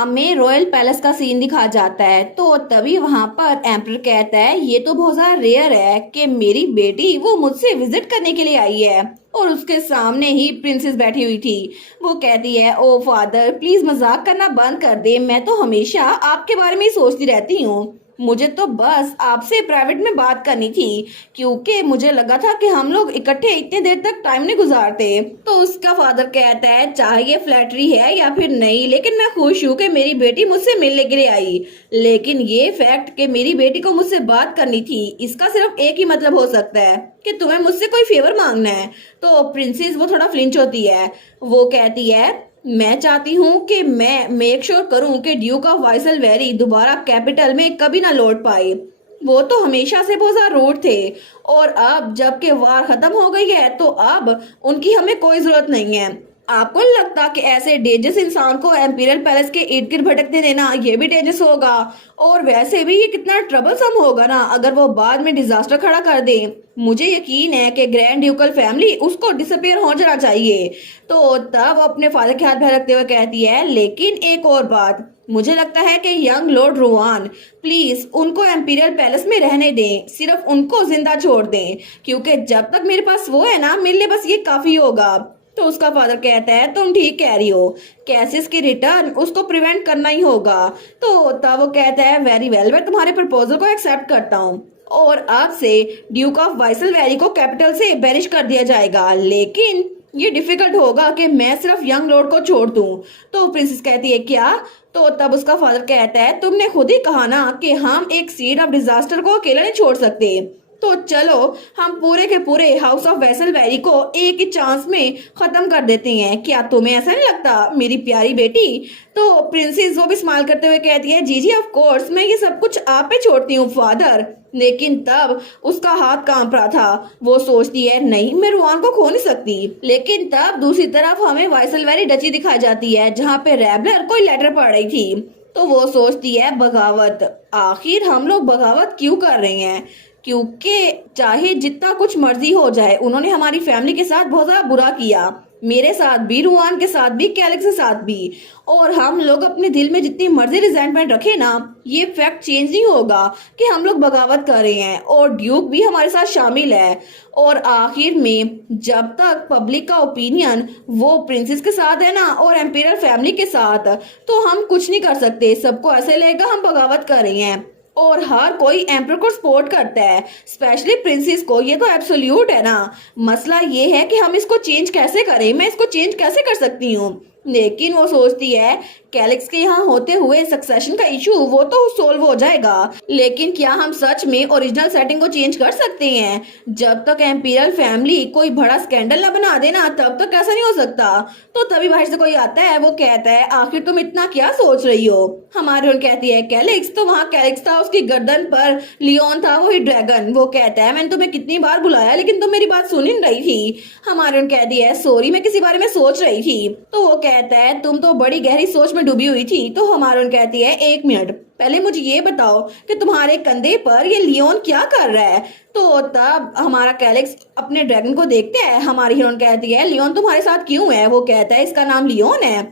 हमें royal palace का scene दिखा जाता है। तो तभी वहां पर एम्परर कहता है ये तो बहुत ज्यादा रेयर है कि मेरी बेटी वो मुझसे विजिट करने के लिए आई है। और उसके सामने ही प्रिंसेस बैठी हुई थी। वो कहती है ओ फादर प्लीज मजाक करना बंद कर दे, मैं तो हमेशा आपके बारे में ही सोचती रहती हूँ। मुझे तो बस आपसे प्राइवेट में बात करनी थी, क्योंकि मुझे लगा था कि हम लोग इकट्ठे इतने देर तक टाइम नहीं गुजारते। तो उसका फादर कहता है चाहे ये फ्लैटरी है या फिर नहीं, लेकिन मैं खुश हूँ कि मेरी बेटी मुझसे मिलने के लिए आई। लेकिन ये फैक्ट कि मेरी बेटी को मुझसे बात करनी थी, इसका सिर्फ एक ही मतलब हो सकता है कि तुम्हें मुझसे कोई फेवर मांगना है। तो प्रिंसेस वो थोड़ा फ्लिंच होती है। वो कहती है मैं चाहती हूँ कि मैं मेक श्योर करूँ कि ड्यूक ऑफ वाइसलवेरी दोबारा कैपिटल में कभी ना लौट पाए। वो तो हमेशा से बहुत ज्यादा रूड थे, और अब जबकि वार खत्म हो गई है तो अब उनकी हमें कोई जरूरत नहीं है। आपको नहीं लगता कि ऐसे डेंजरस इंसान को एम्पीरियल पैलेस के इर्द गिर्द भटकने देना ये भी डेंजरस होगा? और वैसे भी ये कितना ट्रबलसम होगा ना अगर वो बाद में डिजास्टर खड़ा कर दे। मुझे यकीन है कि ग्रैंड ड्यूकल फैमिली उसको डिसअपियर हो जाना चाहिए। तो तब वो अपने फादर के हाथ में रखते हुए कहती है लेकिन एक और बात, मुझे लगता है कि यंग लॉर्ड रुआन प्लीज उनको एम्पीरियल पैलेस में रहने दें, सिर्फ उनको जिंदा छोड़ दें, क्योंकि जब तक मेरे पास वो है ना मेरे लिए बस ये काफी होगा। तो उसका फादर कहता है तुम ठीक कह रही हो, कैसिस की रिटर्न उसको प्रिवेंट करना ही होगा। तो तब वो कहता है वेरी वेल, मैं तुम्हारे प्रपोजल को एक्सेप्ट करता हूँ और अब से ड्यूक ऑफ वाइसलवेरी को कैपिटल से बैनिश कर दिया जाएगा, लेकिन ये डिफिकल्ट होगा कि मैं सिर्फ यंग लॉर्ड को छोड़ दूं। तो प्रिंसेस कहती है क्या? तो तब उसका फादर कहता है तुमने खुद ही कहा ना कि हम एक सीड ऑफ डिजास्टर को अकेला नहीं छोड़ सकते, तो चलो हम पूरे के पूरे हाउस ऑफ वेसलवेरी को एक ही चांस में खत्म कर देते हैं। क्या तुम्हें ऐसा नहीं लगता मेरी प्यारी बेटी? तो प्रिंसेस वो भी स्माइल करते हुए कहती है जी जी ऑफ कोर्स, मैं ये सब कुछ आप पे छोड़ती हूँ फादर। लेकिन तब उसका हाथ कांप रहा था। वो सोचती है नहीं मैं रुआन को खो नहीं सकती। लेकिन तब दूसरी तरफ हमें वाइसलवेरी डची दिखाई जाती है जहाँ पे रैबलर कोई लेटर पढ़ रही थी। तो वो सोचती है बगावत, आखिर हम लोग बगावत क्यों कर रहे हैं? क्योंकि चाहे जितना कुछ मर्जी हो जाए उन्होंने हमारी फैमिली के साथ बहुत ज्यादा बुरा किया, मेरे साथ भी, रुआन के साथ भी, कैलेक्स के साथ भी। और हम लोग अपने दिल में जितनी मर्जी रिजेंटमेंट रखे ना, ये फैक्ट चेंज नहीं होगा कि हम लोग बगावत कर रहे हैं और ड्यूक भी हमारे साथ शामिल है। और आखिर में जब तक पब्लिक का ओपिनियन वो प्रिंसेस के साथ है ना और एम्पीरियल फैमिली के साथ, तो हम कुछ नहीं कर सकते। सबको ऐसे लगेगा हम बगावत कर रहे हैं और हर कोई एम्पर को सपोर्ट करता है, स्पेशली प्रिंसेस को। ये तो एब्सोल्यूट है ना। मसला ये है कि हम इसको चेंज कैसे करें, मैं इसको चेंज कैसे कर सकती हूँ? लेकिन वो सोचती है कैलिक्स के यहाँ होते हुए सक्सेशन का इशू वो तो सोल्व हो जाएगा, लेकिन क्या हम सच में ओरिजिनल सेटिंग को चेंज कर सकते हैं? जब तक एम्पीरियल फैमिली कोई बड़ा स्कैंडल न बना देना तब तक ऐसा नहीं हो सकता। तो तभी बाहर से कोई आता है, वो कहता है आखिर तुम इतना क्या सोच रही हो? हमारी कहती है कैलिक्स, तो वहाँ कैलिक्स था, उसकी गर्दन पर लियोन था, वही ड्रैगन। वो कहता है मैंने तुम्हें कितनी बार बुलाया लेकिन तुम मेरी बात सुन ही नहीं रही थी। हमारी कहती है सॉरी मैं किसी बारे में सोच रही थी। तो वो कहता है तुम तो बड़ी गहरी सोच में डूबी हुई थी। तो हमारी कहती है एक मिनट पहले मुझे ये बताओ कि तुम्हारे कंधे पर ये लियोन क्या कर रहा है? तो तब हमारा कैलिक्स अपने ड्रैगन को देखते हैं। हमारी हीरोइन कहती है लियोन तुम्हारे साथ क्यों है? वो कहता है इसका नाम लियोन है।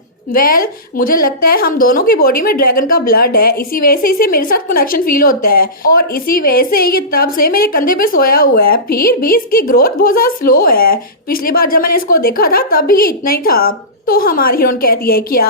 मुझे लगता है हम दोनों की बॉडी में ड्रैगन का ब्लड है, इसी वजह से इसे मेरे साथ कनेक्शन फील होता है और इसी वजह से ये तब से मेरे कंधे पे सोया हुआ है। फिर भी इसकी ग्रोथ बहुत ज्यादा स्लो है, पिछली बार जब मैंने इसको देखा था तब भी ये इतना ही था। तो हमारी हीरोइन कहती है क्या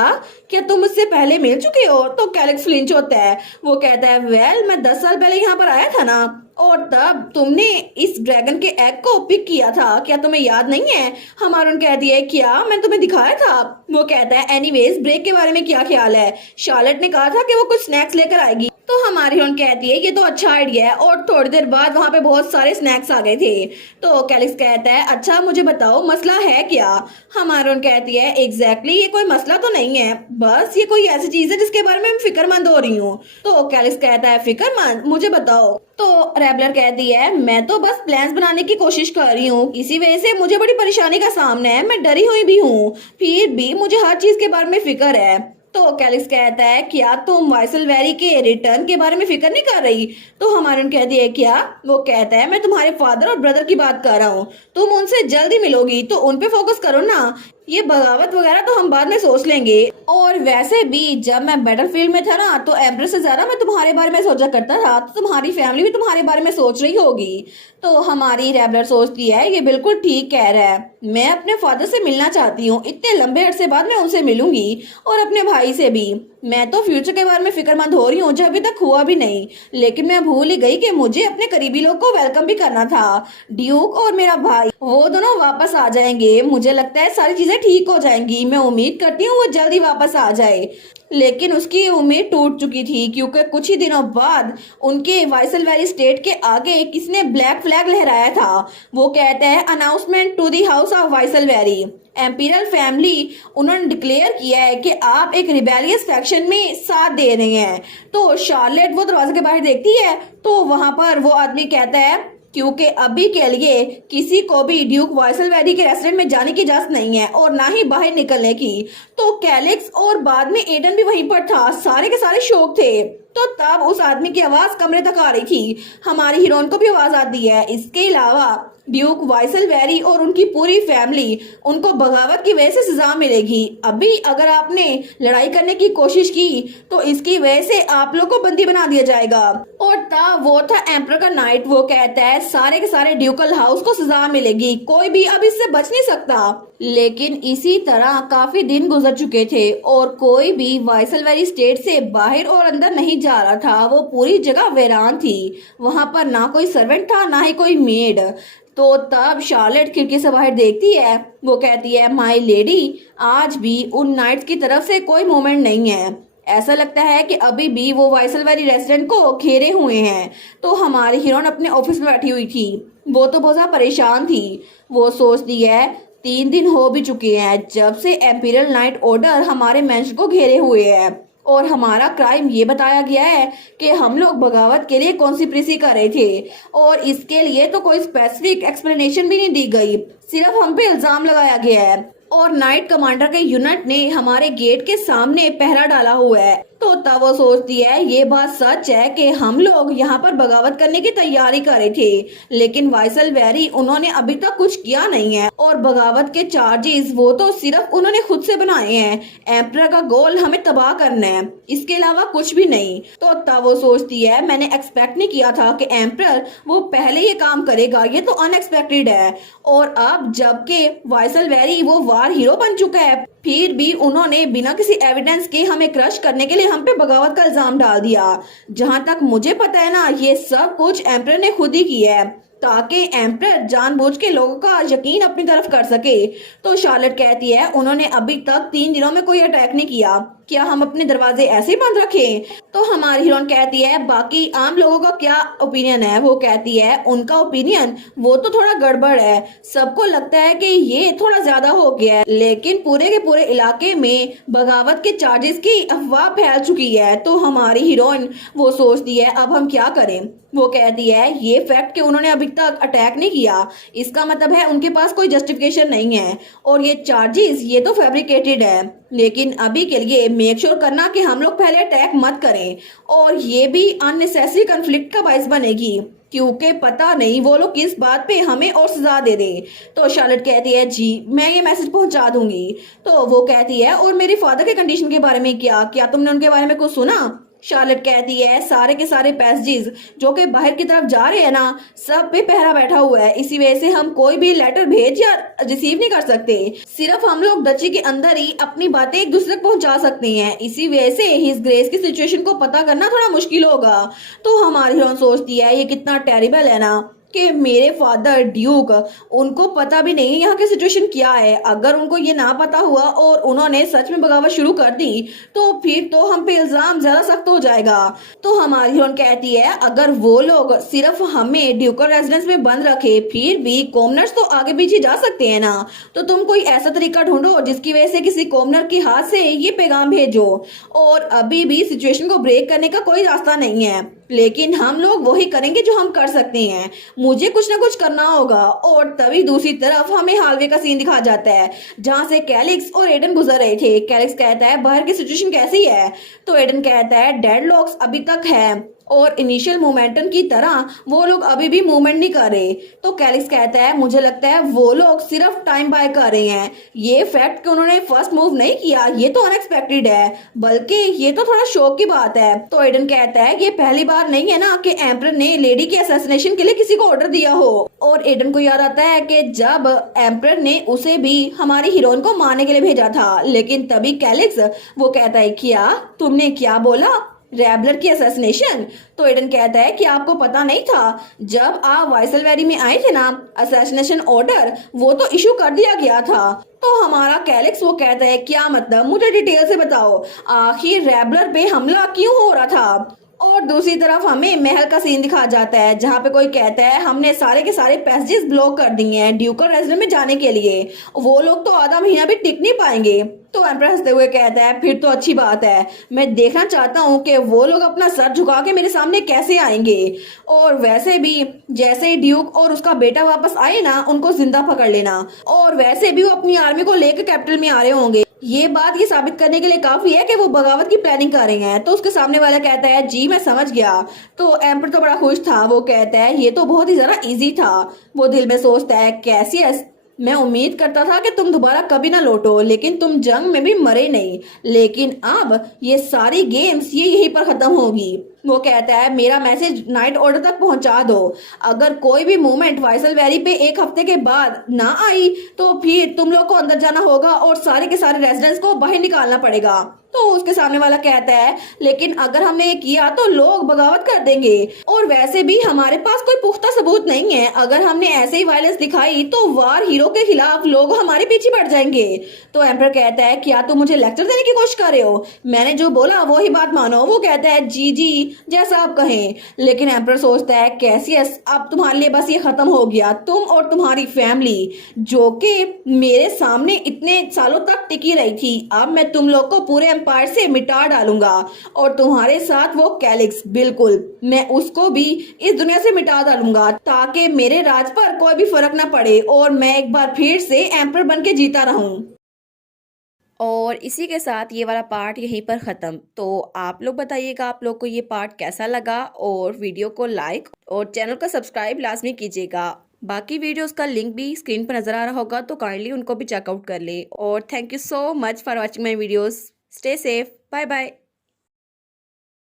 क्या तुम मुझसे पहले मिल चुके हो? तो कैलिक्स फ्लिंच होता है। वो कहता है मैं 10 साल पहले यहाँ पर आया था ना, और तब तुमने इस ड्रैगन के एग को पिक किया था, क्या तुम्हें याद नहीं है? हमारी कहती है क्या मैंने तुम्हें दिखाया था? वो कहता है एनीवेज ब्रेक के बारे में क्या ख्याल है? शार्लेट ने कहा था कि वो कुछ स्नैक्स लेकर आएगी। तो हमारी हीरोइन कहती है ये तो अच्छा आइडिया है, और थोड़ी देर बाद वहाँ पे बहुत सारे स्नैक्स आ गए थे। तो कैलिक्स कहता है अच्छा मुझे बताओ मसला है क्या? हमारी हीरोइन कहती है एग्जैक्टली ये कोई मसला तो नहीं है, बस ये कोई ऐसी चीज है जिसके बारे में मैं फिक्रमंद हो रही हूँ। तो कैलिक्स कहता है फिक्रमंद, मुझे बताओ। तो रेबलर कहती है मैं तो बस प्लान्स बनाने की कोशिश कर रही हूँ, इसी वजह से मुझे बड़ी परेशानी का सामना है, मैं डरी हुई भी हूँ, फिर भी मुझे हर चीज के बारे में फिक्र है। तो कैलिक्स कहता है क्या तुम वाइसलवेरी के रिटर्न के बारे में फिक्र नहीं कर रही? तो हमारन कहती है क्या? वो कहता है मैं तुम्हारे फादर और ब्रदर की बात कर रहा हूँ, तुम उनसे जल्दी मिलोगी तो उन पे फोकस करो ना, ये बगावत वगैरह तो हम बाद में सोच लेंगे। और वैसे भी जब मैं बैटलफील्ड में था ना तो एम्प्रेस से ज्यादा मैं तुम्हारे बारे में सोचा करता था, तो तुम्हारी फैमिली भी तुम्हारे बारे में सोच रही होगी। तो हमारी रैबलर सोचती है ये बिल्कुल ठीक कह रहा है, मैं अपने फादर से मिलना चाहती हूँ, इतने लंबे अरसे बाद मैं उनसे मिलूंगी और अपने भाई से भी। मैं तो फ्यूचर के बारे में फिक्रमंद हो रही हूँ जो अभी तक हुआ भी नहीं, लेकिन मैं भूल ही गई कि मुझे अपने करीबी लोग को वेलकम भी करना था। ड्यूक और मेरा भाई वो दोनों वापस आ जाएंगे, मुझे लगता है सारी चीजें ठीक हो जाएंगी, मैं उम्मीद करती हूँ वो जल्दी वापस आ जाए। लेकिन उसकी उम्मीद टूट चुकी थी क्योंकि कुछ ही दिनों बाद उनके वाइसलवेरी स्टेट के आगे किसने ब्लैक फ्लैग लहराया था। वो कहता है announcement to the house of वाइसलवेरी, एम्पीरियल फैमिली, उन्होंने डिक्लेयर किया है कि आप एक रिबेलियस फैक्शन में साथ दे रहे हैं। तो शार्लेट वो दरवाजे के बाहर देखती है तो वहां पर वो आदमी कहता है क्योंकि अभी के लिए किसी को भी ड्यूक वाइसलवेरी के रेस्टोरेंट में जाने की इजाजत नहीं है और ना ही बाहर निकलने की। तो कैलिक्स और बाद में एडन भी वहीं पर था, सारे के सारे शौक थे। तो तब उस आदमी की आवाज कमरे तक आ रही थी, हमारी हीरोइन को भी आवाज आती है। इसके अलावा ड्यूक वाइसलवेरी और उनकी पूरी फैमिली, उनको बगावत की वजह से सजा मिलेगी। अभी अगर आपने लड़ाई करने की कोशिश की तो इसकी वजह से आप लोग को बंदी बना दिया जाएगा। और तब वो था एम्परर का नाइट, वो कहता है सारे के सारे ड्यूकल हाउस को सजा मिलेगी, कोई भी अब इससे बच नहीं सकता। लेकिन इसी तरह काफी दिन गुजर चुके थे और कोई भी वाइसलवेरी स्टेट से बाहर और अंदर नहीं जा रहा था, वो पूरी जगह वीरान थी, वहां पर ना कोई सर्वेंट था ना ही कोई मेड। तो तब शार्लेट खिड़की से बाहर देखती है, वो कहती है माय लेडी, आज भी उन नाइट्स की तरफ से कोई मूवमेंट नहीं है, ऐसा लगता है कि अभी भी वो वाइसलवेरी रेजिडेंट को घेरे हुए हैं। तो हमारी हीरोइन अपने ऑफिस में बैठी हुई थी, वो तो बहुत ज्यादा परेशान थी। वो सोचती है 3 दिन हो भी चुके हैं जब से एम्पीरियल नाइट ऑर्डर हमारे मैंशन को घेरे हुए है और हमारा क्राइम ये बताया गया है कि हम लोग बगावत के लिए कॉन्स्पिरेसी कर रहे थे और इसके लिए तो कोई स्पेसिफिक एक्सप्लेनेशन भी नहीं दी गई, सिर्फ हम पे इल्जाम लगाया गया है। और नाइट कमांडर के यूनिट ने हमारे गेट के सामने पहरा डाला हुआ है। तो तब वो सोचती है ये बात सच है कि हम लोग यहाँ पर बगावत करने की तैयारी कर रहे थे, लेकिन वाइसलवेरी उन्होंने अभी तक कुछ किया नहीं है और बगावत के चार्जेस वो तो सिर्फ उन्होंने खुद से बनाए हैं। एम्परर का गोल हमें तबाह करना है, इसके अलावा कुछ भी नहीं। तो तब वो सोचती है मैंने एक्सपेक्ट नहीं किया था कि एम्परर वो पहले ये काम करेगा, ये तो अनएक्सपेक्टेड है। और अब जबकि वाइसलवेरी वो वार हीरो बन चुका है, फिर भी उन्होंने बिना किसी एविडेंस के हमें क्रश करने के लिए हम पे बगावत का इल्जाम डाल दिया। जहां तक मुझे पता है ना, ये सब कुछ एम्परर ने खुद ही किया है ताकि एम्परर जानबूझ के लोगों का यकीन अपनी तरफ कर सके। तो शार्लेट कहती है उन्होंने अभी तक 3 दिनों में कोई अटैक नहीं किया, क्या हम अपने दरवाजे ऐसे ही बंद रखें? तो हमारी हीरोइन कहती है बाकी आम लोगों का क्या ओपिनियन है? वो कहती है उनका ओपिनियन वो तो थोड़ा गड़बड़ है, सबको लगता है कि ये थोड़ा ज्यादा हो गया है, लेकिन पूरे के पूरे इलाके में बगावत के चार्जेस की अफवाह फैल चुकी है। तो हमारी हीरोइन वो सोचती है अब हम क्या करें? वो कहती है ये फैक्ट कि उन्होंने अभी तक अटैक नहीं किया, इसका मतलब है उनके पास कोई जस्टिफिकेशन नहीं है और ये चार्जेस ये तो फैब्रिकेटेड है। लेकिन अभी के लिए मेक श्योर करना कि हम लोग पहले अटैक मत करें, और ये भी अननेसेसरी कन्फ्लिक्ट का बायस बनेगी क्योंकि पता नहीं वो लोग किस बात पे हमें और सजा दे दे। तो शार्लेट कहती है जी मैं ये मैसेज पहुंचा दूंगी। तो वो कहती है और मेरे फादर के कंडीशन के बारे में क्या तुमने उनके बारे में कुछ सुना? शार्लेट कहती है सारे के सारे पैसेजेस जो कि बाहर की तरफ जा रहे हैं ना, सब पे पहरा बैठा हुआ है, इसी वजह से हम कोई भी लेटर भेज या रिसीव नहीं कर सकते, सिर्फ हम लोग डची के अंदर ही अपनी बातें एक दूसरे को पहुंचा सकते हैं, इसी वजह से हिज ग्रेस की सिचुएशन को पता करना थोड़ा मुश्किल होगा। तो हमारी हीरोइन सोचती है ये कितना टेरिबल है ना कि मेरे फादर ड्यूक, उनको पता भी नहीं यहाँ की सिचुएशन क्या है। अगर उनको ये ना पता हुआ और उन्होंने सच में बगावत शुरू कर दी तो फिर तो हम पे इल्जाम ज्यादा सख्त हो जाएगा। तो हमारी हीरोइन कहती है अगर वो लोग सिर्फ हमें ड्यूकल रेजिडेंस में बंद रखे फिर भी कॉमनर्स तो आगे पीछे जा सकते हैं ना, तो तुम कोई ऐसा तरीका ढूंढो जिसकी वजह से किसी कॉमनर के हाथ से ये पैगाम भेजो, और अभी भी सिचुएशन को ब्रेक करने का कोई रास्ता नहीं है। लेकिन हम लोग वही करेंगे जो हम कर सकते हैं। मुझे कुछ ना कुछ करना होगा। और तभी दूसरी तरफ हमें हालवे का सीन दिखा जाता है जहां से कैलिक्स और एडन गुजर रहे थे। कैलिक्स कहता है बाहर की सिचुएशन कैसी है, तो एडन कहता है डेडलॉक्स अभी तक है और इनिशियल मोमेंटम की तरह वो लोग अभी भी मूवमेंट नहीं कर रहे। तो कैलिक्स कहता है मुझे लगता है वो लोग सिर्फ टाइम बाय कर रहे हैं। ये फैक्ट कि उन्होंने फर्स्ट मूव नहीं किया ये तो अनएक्सपेक्टेड है, बल्कि ये तो थोड़ा शौक की बात है। तो एडन कहता है ये पहली बार नहीं है ना कि एम्परर ने लेडी के असैसिनेशन के लिए किसी को ऑर्डर दिया हो। और एडन को याद आता है कि जब एम्परर ने उसे भी हमारी हीरोइन को मारने के लिए भेजा था। लेकिन तभी कैलिक्स वो कहता है क्या तुमने क्या बोला, रैबलर की असैसिनेशन? तो एडन कहता है कि आपको पता नहीं था जब आप वाइसलवेरी में आए थे ना, असैसिनेशन ऑर्डर वो तो इशू कर दिया गया था। तो हमारा कैलिक्स वो कहता है क्या मतलब, मुझे डिटेल से बताओ, आखिर रैबलर पे हमला क्यों हो रहा था? और दूसरी तरफ हमें महल का सीन दिखा जाता है जहाँ पे कोई कहता है हमने सारे के सारे पैसेजेस ब्लॉक कर दिए हैं ड्यूकल रेजिडेंस में जाने के लिए, वो लोग तो आधा महीना भी टिक नहीं पाएंगे। तो एम्परर हंसते हुए कहता है फिर तो अच्छी बात है, मैं देखना चाहता हूँ कि वो लोग अपना सर झुका के मेरे सामने कैसे आएंगे। और वैसे भी जैसे ही ड्यूक और उसका बेटा वापस आए ना उनको जिंदा पकड़ लेना, और वैसे भी वो अपनी आर्मी को लेकर कैपिटल में आ रहे होंगे। ये बात ये साबित करने के लिए काफी है कि वो बगावत की प्लानिंग कर रहे हैं। तो उसके सामने वाला कहता है जी मैं समझ गया। तो एम्पर तो बड़ा खुश था, वो कहता है ये तो बहुत ही ज्यादा इजी था। वो दिल में सोचता है कैसियस मैं उम्मीद करता था कि तुम दोबारा कभी ना लौटो, लेकिन तुम जंग में भी मरे नहीं, लेकिन अब ये सारी गेम्स ये यहीं पर खत्म होगी। वो कहता है मेरा मैसेज नाइट ऑर्डर तक पहुंचा दो, अगर कोई भी मूवमेंट वाइसलवेरी पे एक हफ्ते के बाद ना आई तो फिर तुम लोग को अंदर जाना होगा और सारे के सारे रेजिडेंट्स को बाहर निकालना पड़ेगा। तो उसके सामने वाला कहता है लेकिन अगर हमने ये किया तो लोग बगावत कर देंगे, और वैसे भी हमारे पास कोई पुख्ता सबूत नहीं है, अगर हमने ऐसे ही वायलेंस दिखाई तो वार हीरो के खिलाफ लोग हमारे पीछे पड़ जाएंगे। तो एम्पर कहता है क्या तुम मुझे लेक्चर देने की कोशिश कर रहे हो, मैंने जो बोला वो ही बात मानो। वो कहता है जी जी जैसा आप कहें। लेकिन एम्पर सोचता है कैसियस अब तुम्हारे लिए बस ये खत्म हो गया, तुम और तुम्हारी फैमिली जो कि मेरे सामने इतने सालों तक टिकी रही थी, अब मैं तुम लोग को पूरे एम्पायर से मिटा डालूंगा, और तुम्हारे साथ वो कैलिक्स बिल्कुल मैं उसको भी इस दुनिया से मिटा डालूंगा ताकि मेरे राज पर कोई भी फर्क ना पड़े और मैं एक बार फिर से एम्पर बन के जीता रहूं। और इसी के साथ ये वाला पार्ट यहीं पर ख़त्म। तो आप लोग बताइएगा आप लोग को ये पार्ट कैसा लगा, और वीडियो को लाइक और चैनल को सब्सक्राइब लाजमी कीजिएगा। बाकी वीडियोस का लिंक भी स्क्रीन पर नज़र आ रहा होगा तो काइंडली उनको भी चेकआउट कर ले। और thank you so much for watching my videos. Stay safe, bye bye.